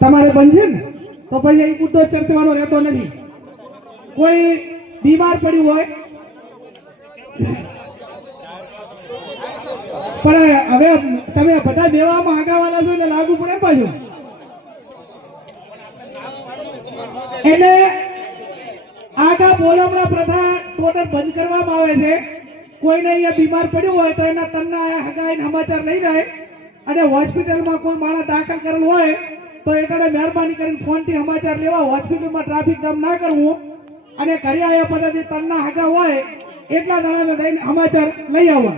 તમારે બનશે ને? તો પછી એ મુદ્દો ચર્ચવાનો રહેતો નથી. કોઈ બીમાર પડ્યું હોય? પણ હવે તમે બધા દેવામાં હગાવાલા છો એટલે લાગુ પડે પાછું. એટલે આગા બોલમણા પ્રથા ટોટલ બંધ કરવામાં આવે છે. કોઈને અહીંયા બીમાર પડ્યું હોય તો એના તનના હગાઈને સમાચાર લઈ જાય. અને હોસ્પિટલમાં કોઈ માણસ દાખલ કરેલ હોય, તો એટલે મહેરબાની કરીને ફોનથી સમાચાર લેવા. હોસ્પિટલમાં ટ્રાફિક જામ ના કરવું. અને ઘરે આવ્યા પદ્ધતિ તનના આગા હોય, એટલા દાણાને દઈને સમાચાર લઈ આવવા.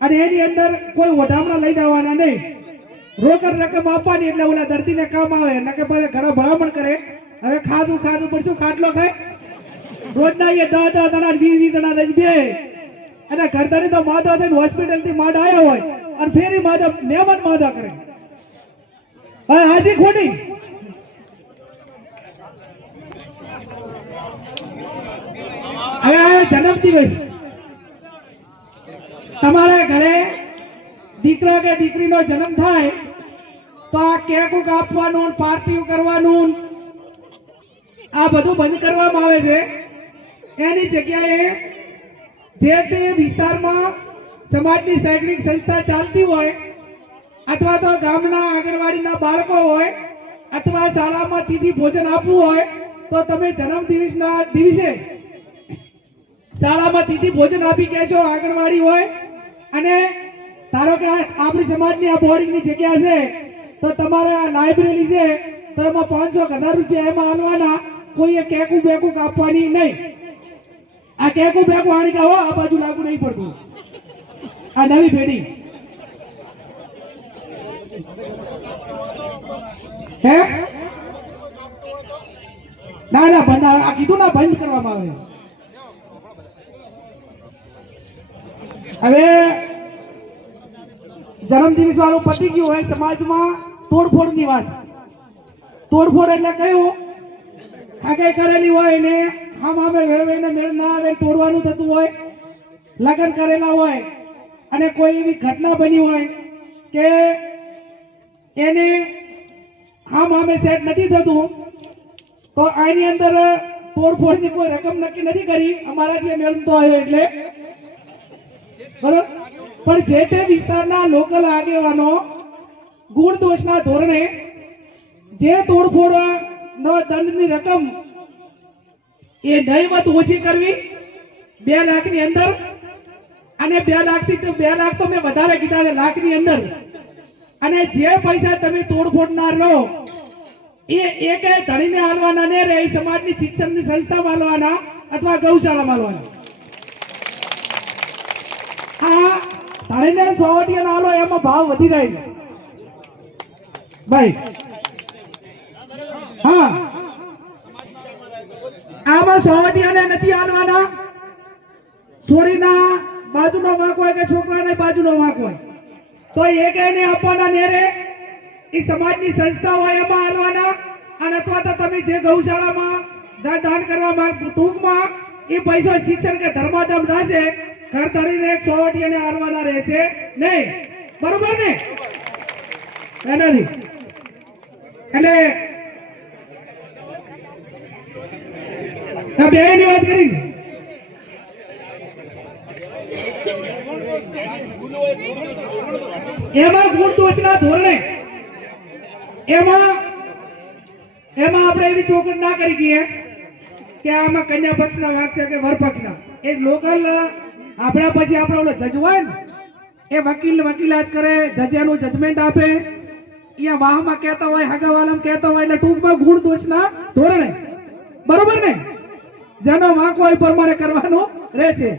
અને એની અંદર કોઈ ઓઢામણા લઈ જવાના નહીં. રોકડ રકમ આપવાની એટલે ઓલા દર્દીને કામ આવે. નકે પછી ઘણા ભલામણ કરે. હવે ખાધું ખાધું, પણ શું ખાટલો ખાય? રોજના એ દસ દસ જણા વીસ વીસ જણા લઈને બે. અને ઘરદારી તો માધો થઈને હોસ્પિટલથી માંડ આવ્યા હોય. અને ફેરી માદા મહેમાન માદા करे और हाजी खोटी હવે જન્મ દિવસ. તમારા ઘરે દીકરા કે દીકરીનો જન્મ થાય, તો આ કેક કાપવાનું પાર્ટીઓ કરવાનું, આ બધું બંધ કરવામાં આવે છે. એની જગ્યાએ જે તે વિસ્તારમાં સમાજની શૈક્ષણિક સંસ્થા ચાલતી હોય, અથવા તો ગામના આંગણવાડીના બાળકો હોય, અથવા શાળામાં તીધી ભોજન આપવું હોય, તો તમે જન્મ દિવસના દિવસે શાળામાં તીધી ભોજન આપી કહેશો આંગણવાડી હોય, અને ધારો કે આપણી સમાજની આ બોર્ડિંગની જગ્યા છે, તો તમારે આ લાઇબ્રેરી છે, તો એમાં પાંચસો હજાર રૂપિયા એમાં આલવાના, કોઈએ કેકું બેકું કાપવાની નહીં. આ કેકું બેકું આણી કાવો આ બાજુ લાગુ નહીં પડતું. આ નવી પેઢી. હે? ના ના, બંધ આ કીધું ના, બંધ કરવામાં આવે. હવે જન્મદિવસ વાળું પતી ગયું હોય સમાજમાં તોડફોડની વાત. તોડફોડ એટલે કયું? ખાગે કરેલી હોય ને આમ આમે ને મેળ ના આવે, તોડવાનું થતું હોય, લગ્ન કરેલા હોય અને કોઈ એવી ઘટના બની હોય કે એને આમ આમે સેટ નથી થતું, તો આની અંદર તોડફોડની કોઈ રકમ નક્કી નથી કરી. અમારાથી મેળવતો આવ્યો એટલે. બરાબર? પણ જે તે વિસ્તારના લોકલ આગેવાનો ગુણ દોષના ધોરણે જે તોડફોડ નો દંડની રકમ એ નહીવત ઓછી કરવી બે લાખની અંદર અને બે લાખથી તો બે લાખ તો મેં વધારે કીધા છે, લાખની અંદર. અને જે પૈસા તમે તોડફોડના લો એ એક ધણીને હાલવાના ને રે સમાજની શિક્ષણની સંસ્થામાં હાલવાના અથવા ગૌશાળામાં હાલવાના આ ધણીને સોવટિયા હાલો, એમાં ભાવ વધી જાય છે. ભાઈ. હા. આમાં સોવટિયાને નથી હાલવાના. છોરીના બાજુનો વાંક હોય કે છોકરાને બાજુનો વાંક હોય? તો એક એને આપવાના નેરે, એ સમાજની સંસ્થા હોય એમાં હાલવાના, અને અથવા તો તમે જે ગૌશાળામાં દાન કરવા માંગ, ટૂંકમાં એ પૈસો શિક્ષણ કે ધર્માધમ થશે, ઘર ધરીને અને હાલવાના રહેશે નહીં. બરોબર ને? એનાથી. એટલે આ બે ની વાત કરી. એમાં ગુણ ટોચના ધોરણે. એમાં એમાં આપણે એવી ચોકડ ના કરી દઈએ કે આમાં કન્યા પક્ષના વાંક છે કે વર પક્ષના. એ લોકલ, આપણા પછી આપણો ઓલો જજ હોય ને એ વકીલ વકીલાત કરે જજેનું જજમેન્ટ આપે. અહીંયા વાહમાં કહેતા હોય, હગાવાલામ કહેતા હોય, એટલે ટૂંકમાં ગુણ દોષના ધોરણે. બરોબર ને? જેનો વાંક હોય પ્રમાણે કરવાનું રહેશે.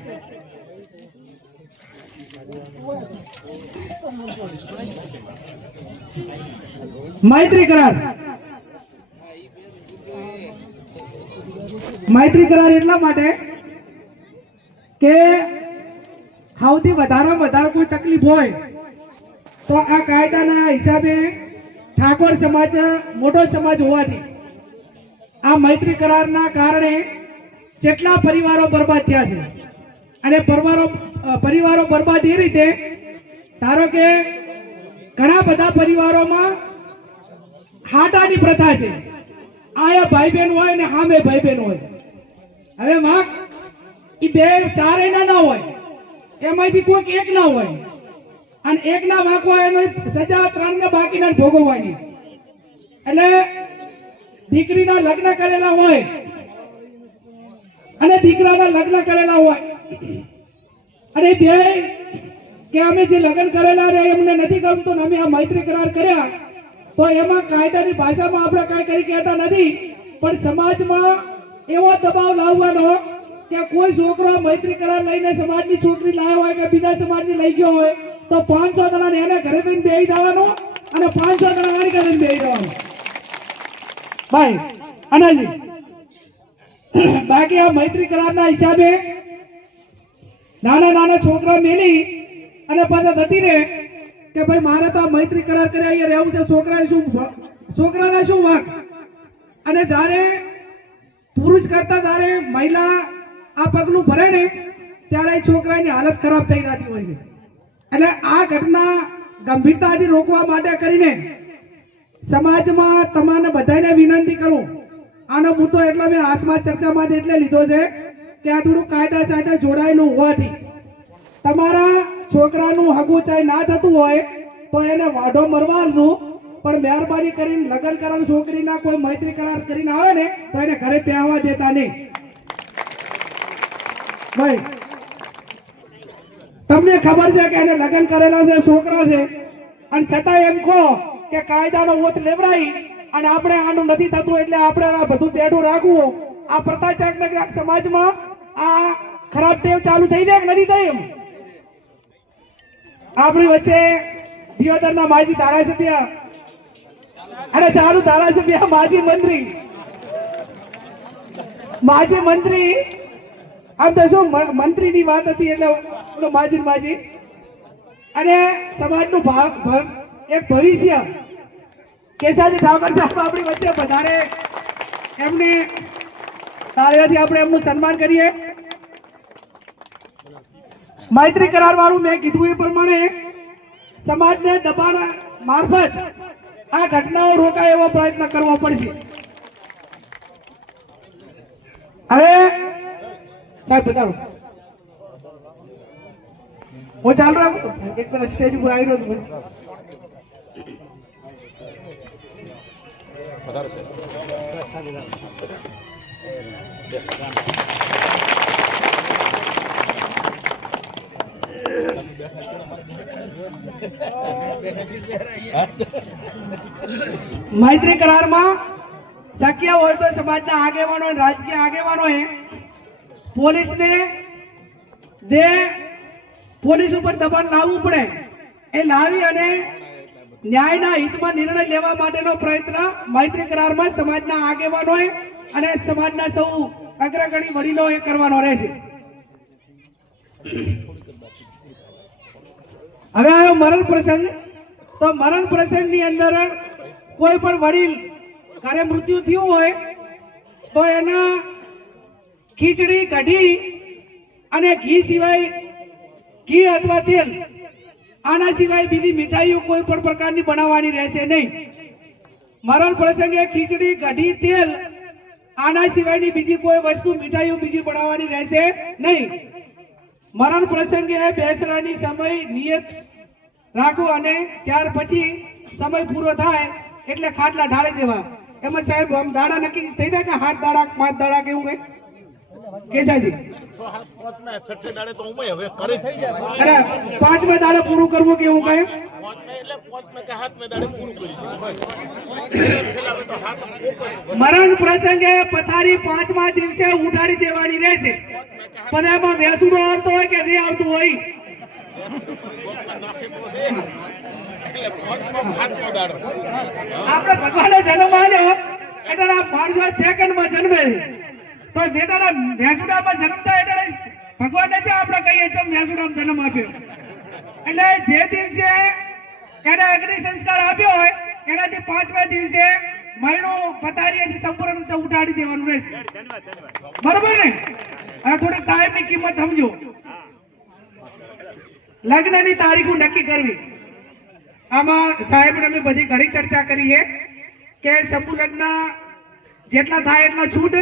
મૈત્રી કરાર મૈત્રી કરાર એટલા માટે કે સૌથી વધારે વધારે કોઈ તકલીફ હોય તો આ કાયદાના હિસાબે ઠાકોર સમાજ મોટો સમાજ હોવાથી આ મૈત્રી કરારના કારણે જેટલા પરિવારો બરબાદ થયા છે અને પરિવારો પરિવારો બરબાદ એ રીતે, ધારો કે ઘણા બધા પરિવારોમાં હાટાની પ્રથા છે. આયા ભાઈ બહેન હોય ને હામે ભાઈ બહેન હોય. હવે વાંક એ બે ચારે ના ના હોય. એમાંથી કોઈક એક ના હોય. અને એક ના વાંક એનો સજા ત્રણ ને બાકીના ભોગવવાની. એટલે દીકરીના લગ્ન કરેલા હોય. અને દીકરાના લગ્ન કરેલા હોય. અને બે કે અમે જે લગ્ન કરેલા રે એમને નથી ગમતું અમે આ મૈત્રી કરાર કર્યા. તો એમાં કાયદાની ભાષામાં આપણે કાંઈ કરી કહેતા નથી. પણ સમાજમાં એવો દબાવ લાવવાનો કે કોઈ છોકરો મૈત્રી કરાર લઈને સમાજની છોકરી લાવ્યો હોય કે બીજા સમાજની લઈ ગયો હોય, તો પાંચસો જણાને એને ઘરે જઈને બેસી જવાનો અને પાંચસો જણા આની ઘરે બેસી જવાનો. ભાઈ, અનાજી, બાકી આ મૈત્રી કરારના હિસાબે નાના નાના છોકરા મેલી અને પાછા થતી રે કે ભાઈ મારે તો મૈત્રી કરાર કર્યા, અહીંયા રહેવું છે, છોકરાએ શું છોકરાના શું વાંક? અને જ્યારે પુરુષ કરતા જ્યારે મહિલા આ પગલું ભરે ને, ત્યારે છોકરાની હાલત ખરાબ થઈ જતી હોય છે. એટલે આ ઘટના ગંભીરતાથી રોકવા માટે કરીને સમાજમાં તમારે બધાને વિનંતી કરું. આનો મુદ્દો એટલે મેં હાથમાં ચર્ચામાં એટલે લીધો છે. આ થોડું કાયદા સાથે જોડાયેલું હોવાથી તમારા છોકરાનું હગું ચાહે ના થતું હોય તો એને વાઢો મરવાનું પણ મહેરબાની કરીને લગ્ન કરાર છોકરીના કોઈ મૈત્રી કરાર કરીને આવે ને તો એને ઘરે પહેવા દેતા નહીં. ભાઈ, તમને ખબર છે કે એને લગ્ન કરેલા છે છોકરા છે? અને છતાં એમ કહો કે કાયદાનો ઓથ લેવડાઈ અને આપણે આનું નથી થતું એટલે આપણે આ બધું બેઠું રાખવું. આ પ્રતાચારક સમાજમાં આ ખરાબ ટેવ ચાલુ થઈ જાય કે નથી થઈ? એમ આપણી વચ્ચે દિયોદરના માજી ધારાસભ્ય અને ચાલુ ધારાસભ્ય માજી મંત્રી. માજી મંત્રી, આમ તો શું મંત્રીની વાત હતી એટલે માજી માજી. અને સમાજનું ભાગ એક ભવિષ્ય. કેસાજી ઠાકોર સાહેબ આપણી વચ્ચે વધારે એમને તાળીઓથી આપણે એમનું સન્માન કરીએ. મૈત્રી કરાર વાળું મેં કીધું એ પ્રમાણે સમાજને દબાણ મારફત આ ઘટનાઓ રોકાય એવો પ્રયત્ન કરવો પડશે. હવે સાહેબ બતાવો. હું ચાલુ રાખું એક તરફ સ્ટેજ ઉપર આવી રહ્યો છું મૈત્રી કરારમાં શક્ય હોય તો સમાજના આગેવાનો રાજકીય આગેવાનોએ પોલીસને જે પોલીસ ઉપર દબાણ લાવવું પડે એ લાવી અને ન્યાયના હિતમાં નિર્ણય લેવા માટેનો પ્રયત્ન મૈત્રી કરારમાં સમાજના આગેવાનોએ અને સમાજના સૌ અગ્રગણી વડીલોએ કરવાનો રહેશે. હવે આવ્યો મરણ પ્રસંગ, તો મરણ પ્રસંગની અંદર કોઈ પણ વડીલ ઘરે મૃત્યુ થયું હોય, તો એના ખીચડી કઢી અને ઘી સિવાય ઘી અથવા તેલ, આના સિવાય બીજી મીઠાઈઓ કોઈ પણ પ્રકારની બનાવવાની રહેશે નહીં. મરણ પ્રસંગે ખીચડી કઢી, તેલ, આના સિવાયની બીજી કોઈ વસ્તુ, મીઠાઈઓ બીજી બનાવવાની રહેશે નહીં. મરણ પ્રસંગે બેસવાની સમય નિયત રાખો અને ત્યાર પછી સમય પૂરો થાય એટલે ખાટલા ઢાળી દેવા. એમાં સાહેબ, આમ દાડા નક્કી થઈ જાય કે હાથ દાડા પાંચ દાડા કેવું કઈ? કેસાજી અરે, પાંચમા દાડે પૂરું કરવું કે પોકાય. મરણ પ્રસંગે પથારી પાંચમા દિવસે ઉઠાડી દેવાની રહેશે પણ એમાં વેસુડો આવતો હોય કે નહીં આવતું હોય આપણે ભગવાનનો જન્મ આલ્યો એટલે આ માણસો સેકન્ડમાં જન્મે. તો જેટાના મેસુડામાં જન્મ થાય એટલે ભગવાનને છે આપણે કહીએ છીએ ભેંસુડામાં જન્મ આપ્યો. એટલે જે દિવસે એને અગ્નિ સંસ્કાર આપ્યો હોય, એનાથી પાંચમા દિવસે મહિનું પથારીએથી સંપૂર્ણ રીતે ઉઠાડી દેવાનું રહેશે. બરોબર ને? હવે થોડી ટાઈમની કિંમત સમજો. લગ્નની તારીખો નક્કી કરવી. આમાં સાહેબને અમે બધી ઘણી ચર્ચા કરી છે કે સમૂહ લગ્ન જેટલા થાય એટલા છૂટ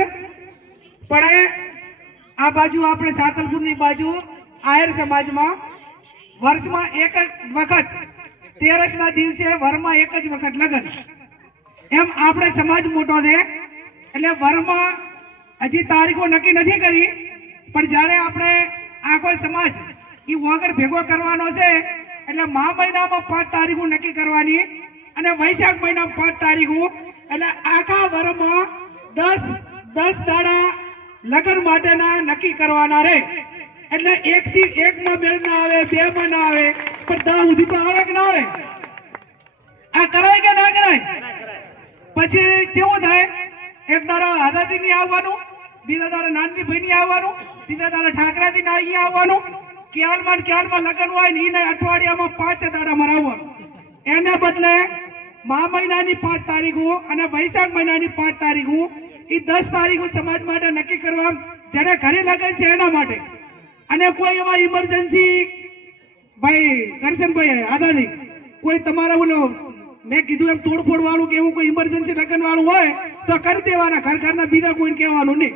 પણ આ બાજુ આપણે સાતલપુરની બાજુ આયર સમાજમાં વર્ષમાં એક જ વખત, તેરસના દિવસે વરમાં એક જ વખત લગ્ન. એમ આપણે સમાજ મોટો છે. એટલે વરમાં હજી તારીખો નક્કી નથી કરી, પણ જ્યારે આપણે આખો સમાજ એ વગર ભેગો કરવાનો છે, એટલે મા મહિનામાં પાંચ તારીખો નક્કી કરવાની અને વૈશાખ મહિનામાં પાંચ તારીખો, એટલે આખા વરમાં દસ દસ દાડા લગ્ન માટેના નક્કી કરવાના રહે એટલે એક થી એક માં મેળ ના આવે બે માં ના આવે, પણ દસ સુધી તો આવે કે ના આવે? આ કરાય કે ના કરાય? પછી કેવું થાય? એક દાડા આઝાદી ની આવવાનું, બીજા દાડા નાનદી ભાઈ ની આવવાનું, ત્રીજા દાડા ઠાકરાજી ના અહીંયા આવવાનું. ક્યાલમાં ક્યાલમાં લગ્ન હોય ને એને અઠવાડિયામાં પાંચ દાડા આવવાનું એને બદલે મા મહિનાની પાંચ તારીખો અને વૈશાખ મહિનાની પાંચ તારીખો એ દસ તારીખો સમાજ માટે નક્કી કરવા જેને ઘરે લગન છે એના માટે. અને કોઈ એવા ઇમરજન્સી ભાઈ દર્શનભાઈ આઝાદી, કોઈ તમારા ઓલો, મેં કીધું એમ તોડફોડ વાળું કે એવું કોઈ ઇમરજન્સી લગન વાળું હોય, તો કરી દેવાના. ઘર ઘરના બીજા કોઈને કહેવાનું નહીં.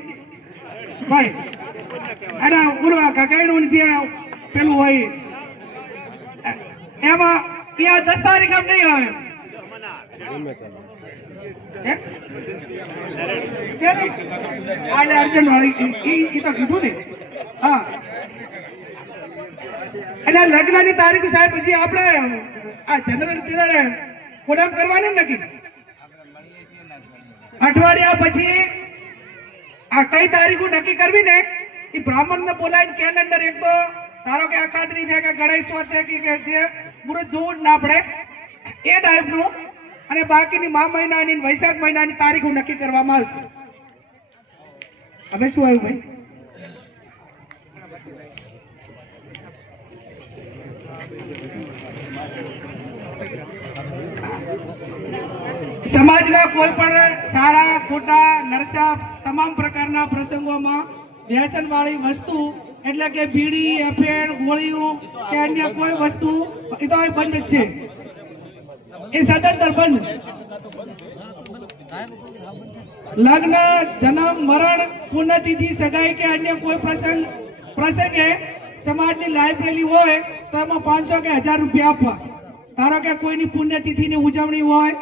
ભાઈ અને આ કાકાઈનું જે પેલું હોય, એમાં ત્યાં દસ તારીખ આમ નહીં આવે. એટલે ને. હા. અઠવાડિયા પછી આ કઈ તારીખો નક્કી કરવી ને એ બ્રાહ્મણને બોલાવીને કેલેન્ડર એક તો, ધારો કે અખાત્રી થાય કે ગણેશ વાત થાય કે- મુહૂર્ત જોવું જ ના પડે, એ ટાઈપનું અને બાકીની મા મહિનાની વૈશાખ મહિનાની તારીખો નક્કી કરવામાં આવશે. હવે શું આવ્યું ભાઈ? સમાજના કોઈ પણ સારા, ખોટા, નરસા તમામ પ્રકારના પ્રસંગોમાં વ્યસન વાળી વસ્તુ એટલે કે બીડી અફેણ ગોળીઓ કે અન્ય કોઈ વસ્તુ, એ તો બંધ જ છે. એ સદંતર બંધ. લગ્ન, જન્મ, મરણ, પુણ્યતિથિ, સગાઈ કે અન્ય કોઈ પ્રસંગ, પ્રસંગે સમાજની લાઇબ્રેરી હોય તો એમાં પાંચસો કે હજાર રૂપિયા આપવા. ધારો કે કોઈની પુણ્યતિથિની ઉજવણી હોય,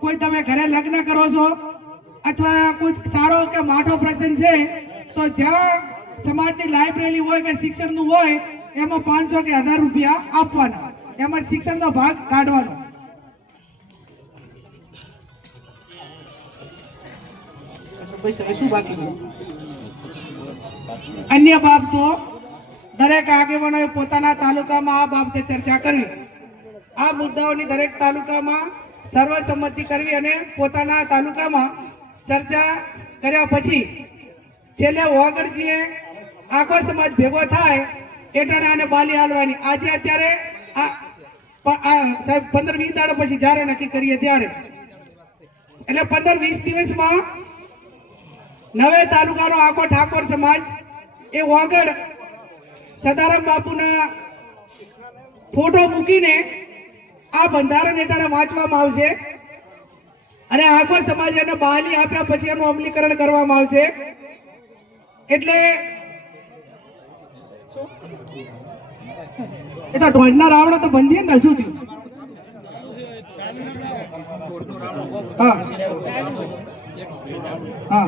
કોઈ તમે ઘરે લગ્ન કરો છો, અથવા કોઈ સારો કે માઠો પ્રસંગ છે, તો જ્યાં સમાજની લાઇબ્રેરી હોય કે શિક્ષણનું હોય, એમાં પાંચસો કે હજાર રૂપિયા આપવાના. એમાં શિક્ષણનો ભાગ કાઢવાનો. હવે શું બાકી? અન્ય બાબતો દરેક આગેવાનોએ પોતાના તાલુકામાં આ બાબતે ચર્ચા કરવી આ મુદ્દાઓની દરેક તાલુકામાં સર્વસંમતિ કરવી અને પોતાના તાલુકામાં ચર્ચા કર્યા પછી છેલ્લે વાગડજીએ આખો સમાજ ભેગો થાય એટાણે અને બાલી હાલવાની. આજે અત્યારે સાહેબ પંદર વીસ દાડા પછી જ્યારે નક્કી કરીએ ત્યારે. એટલે પંદર વીસ દિવસમાં નવે તાલુકાનો આખો ઠાકોર સમાજ એ વગર સદારામ બાપુના ફોટો મૂકીને આ બંધારણ હેઠળ વાંચવામાં આવશે અને આખો સમાજ એને બહાલી આપ્યા પછી એનું અમલીકરણ કરવામાં આવશે. એટલે એ તો ઢોંઢના રાવણો તો બંધી ને શું થયું. હા. હા.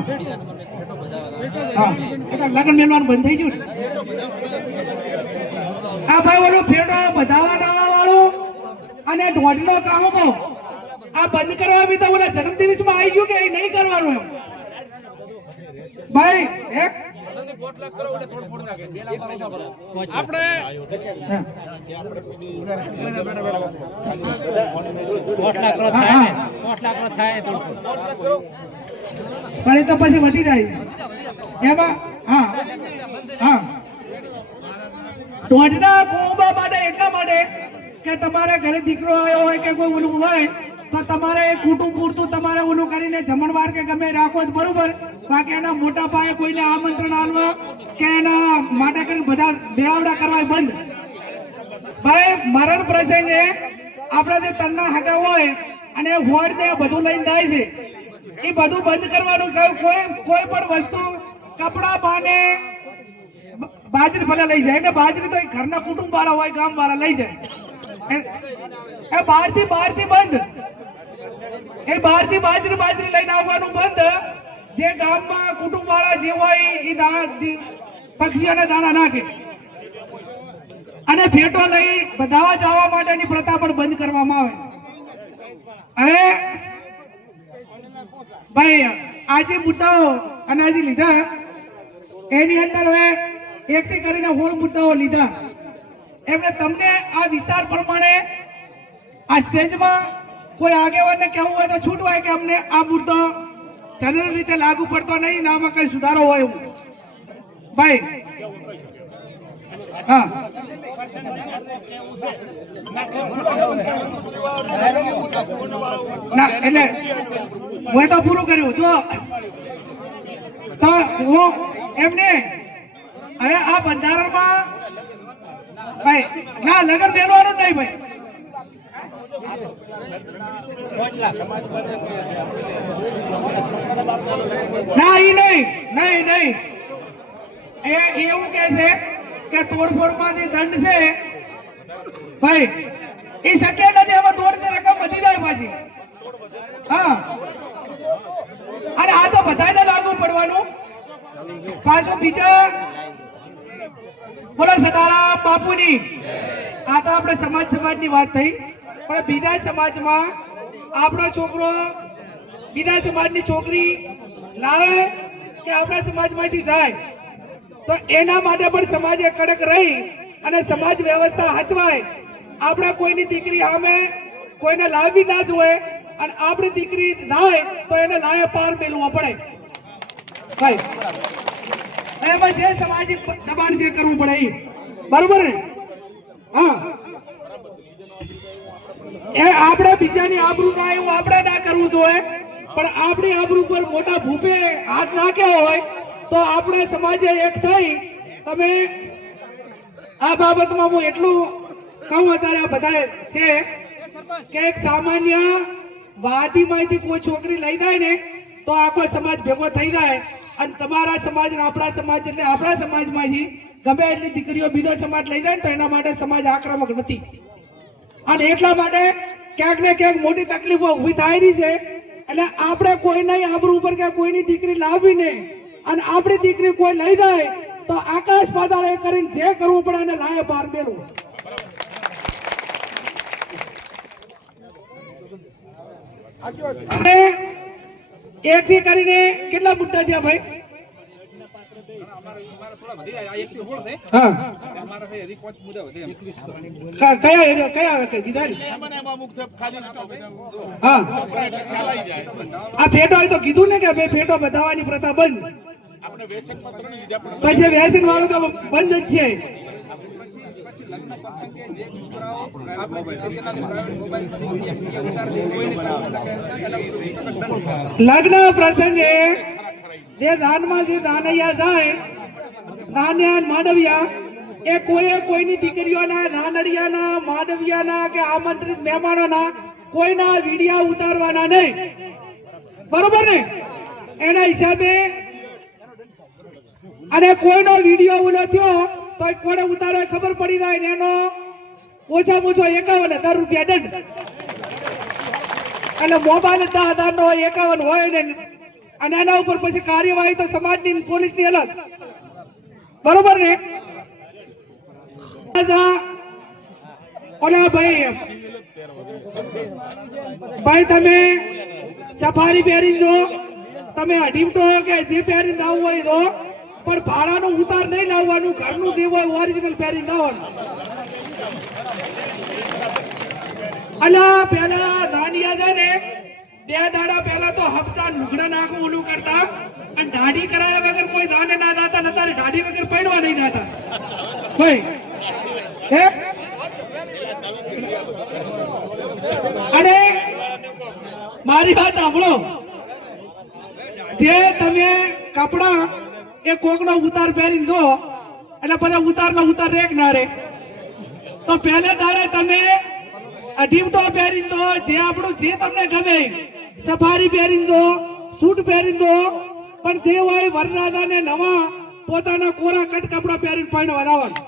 તો મેળવાનું બંધ થઈ ગયું ને? આ ભાઈ ઓલું ફેટો બધાવા દાવા વાળું અને ઢોઢનો કામો આ બંધ કરવા બી તો ઓલા જન્મદિવસમાં આવી ગયું કે એ નહીં કરવાનું એમ? ભાઈ હે. આપણે. પણ એ તો પછી વધી જાય. એમાં, હા હા. દોઢના કુંભા માટે, એટલા માટે કે તમારા ઘરે દીકરો આવ્યો હોય કે કોઈ ઓલું હોય, તો તમારે એ કુટુંબ પૂરતું તમારે ઓલું કરીને જમણવાર કે ગમે રાખો જ બરોબર. બાકી એના મોટા પાયે કોઈને આમંત્રણ આલવા કે એના માટે કરીને બધા મેળાવડા કરવા બંધ. ભાઈ, મરણ પ્રસંગે આપણા જે તનના હગા હોય અને હોડ ને બધું લઈને જાય છે એ બધું બંધ કરવાનું કહ્યું કોઈ કોઈ પણ વસ્તુ કપડા બાને બાજરી ભલે લઈ જાય, ને બાજરી તો ઘરના કુટુંબ વાળા હોય ગામ વાળા લઈ જાય. એ- બહારથી બહારથી બંધ. એ બહારથી બાજરી બાજરી લઈને આવવાનું બંધ. જે ગામમાં કુટુંબ વાળા જે હોય, એ દાણા પક્ષીઓને દાણા નાખે. અને ફેટો લઈ બધાવા જવા માટેની પ્રથા પણ બંધ કરવામાં આવે. હવે ભાઈ, આજે મુદ્દાઓ આજે લીધા. એની અંદર હવે એકથી કરીને હોળ મુદ્દાઓ લીધા. એમને તમને આ વિસ્તાર પ્રમાણે આ સ્ટેજમાં કોઈ આગેવાનને કહેવું હોય તો છૂટવાય કે અમને આ મુદ્દો જનરલ રીતે લાગુ પડતો નહીં ને આમાં કઈ સુધારો હોય એવું. ભાઈ હા. ના, એટલે હું તો પૂરું કર્યું જો તો હું એમને હવે આ બંધારણમાં ભાઈ, ના, લગન જ નહીં ભાઈ. ના એ નહીં નહીં નહીં. એ એવું કે છે કે તોડફોડમાંથી દંડ છે? ભાઈ, એ શક્ય નથી એમાં તોડની રકમ વધી જાય પાછી. હા. અને આ તો બધાને લાગુ પડવાનું. પાછું બીજા. બોલો સદારામ બાપુની. આ તો આપણે સમાજ સમાજની વાત થઈ. પણ બીજા સમાજમાં આપણો છોકરો, બીજા સમાજની છોકરી લાવે કે આપણા સમાજમાંથી થાય તો એના માટે પણ સમાજે કડક રહી અને સમાજ વ્યવસ્થા હચવાય. આપણા કોઈની દીકરી સામે કોઈને લાવવી ના જોઈએ અને આપણી દીકરી થાય તો એને લાય પાર મેળવો પડે. ભાઈ, એમાં જે સામાજિક દબાણ જે કરવું પડે એ બરોબર ને? હા. એ આપણે બીજાની આબરૂ થાય એવું આપણે ના કરવું જોઈએ. પણ આપણી આબરૂ પર મોટા ભૂપે હાથ નાખ્યો હોય તો આપણે સમાજે એક થઈ. તમે આ બાબતમાં હું એટલું કહું અત્યારે આ બધા છે કે એક સામાન્ય વાદીમાંથી કોઈ છોકરી લઈ જાય ને, તો આખો સમાજ ભેગો થઈ જાય. અને તમારા સમાજ અને આપણા સમાજ એટલે આપણા સમાજમાંથી ગમે એટલી દીકરીઓ બીજો સમાજ લઈ જાય તો એના માટે સમાજ આક્રમક નથી. અને એટલા માટે ક્યાંક ને ક્યાંક મોટી તકલીફો ઊભી થાય રહી છે. એટલે આપણે કોઈના આબરૂ ઉપર કે કોઈની દીકરી લાવવી નહીં અને આપણી દીકરી કોઈ લઈ જાય તો આકાશ પાતાળ એ કરીને જે કરવું પડે એને લાય પાર મેળવું એક થી કરીને કેટલા મુદ્દા થયા ભાઈ? આ ફેટો તો કીધું ને કે ભાઈ ફેટો બતાવવાની પ્રથા બંધ. પછી વ્યસન વાળું તો બંધ જ છે. લગ્ન પ્રસંગે જે દાનમાં જે દાનૈયા જાય દાન્યા ને માંડવિયા એ કોઈએ કોઈની દીકરીઓના નાનડિયાના માંડવિયાના કે આમંત્રિત મહેમાનોના કોઈના વિડિયા ઉતારવાના નહીં. બરોબર ને? એના હિસાબે અને કોઈનો વીડિયો ઓલો થયો તો કોને ઉતારો ખબર પડી જાય ને એનો? ઓછામાં ઓછો એકાવન હજાર રૂપિયા દંડ. એટલે મોબાઈલ દસ હજાર નો એકાવન હોય ને, અને એના ઉપર પછી કાર્યવાહી તો સમાજની પોલીસની અલગ. બરોબર ને? ભાઈ ભાઈ તમે સફારી પહેરી જો, તમે અઢી કે જે પહેરીને આવું હોય તો પણ ભાડાનું ઉતાર નહીં લાવવાનું, ઘરનું જે હોય ઓરિજિનલ પહેરીને આવવાનું અલા, પેલા નાની યાદ ને, બે દાડા પહેલા તો હપ્તા લુગડા નાખું ઓલું કરતા, અને દાઢી કરાયા વગર કોઈ દાને ના દાતા નતા તારે દાઢી વગર પહેરવા નહીં દાતા. ભાઈ, હે? અરે, મારી વાત સાંભળો. જે તમે કપડા એ કોકનો ઉતાર પહેરી દો એટલે બધા ઉતાર ઉતાર રેક ના રે. તો પહેલે દાડે તમે અઢીમટો પહેરી દો જે આપણું, જે તમને ગમે સફારી પહેરી દો સૂટ પહેરી દો પણ તે હોય વરરાજાને નવા પોતાના કોરા કટ કપડા પહેરીને પાણી વધાવવાનું